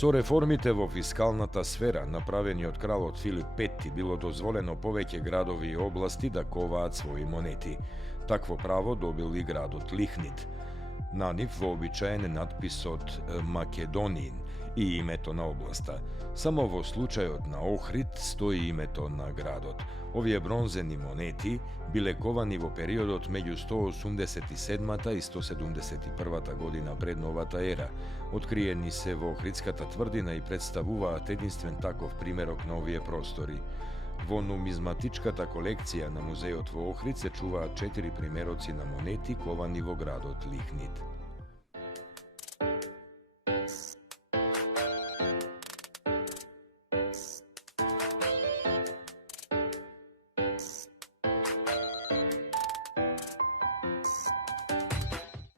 Со реформите во фискалната сфера, направени од кралот Филип V, било дозволено повеќе градови и области да коваат своји монети. Такво право добил и градот Лихнид. На нив вообичаен е надписот Македонин и името на областа. Само во случајот на Охрид стои името на градот. Овие бронзени монети биле ковани во периодот меѓу 187 и 171 година пред новата ера. Откриени се во Охридската тврдина и представуваат единствен таков примерок на овие простори. Во нумизматичката колекција на музеот во Охрид се чуваат 4 примероци на монети ковани во градот Лихнид.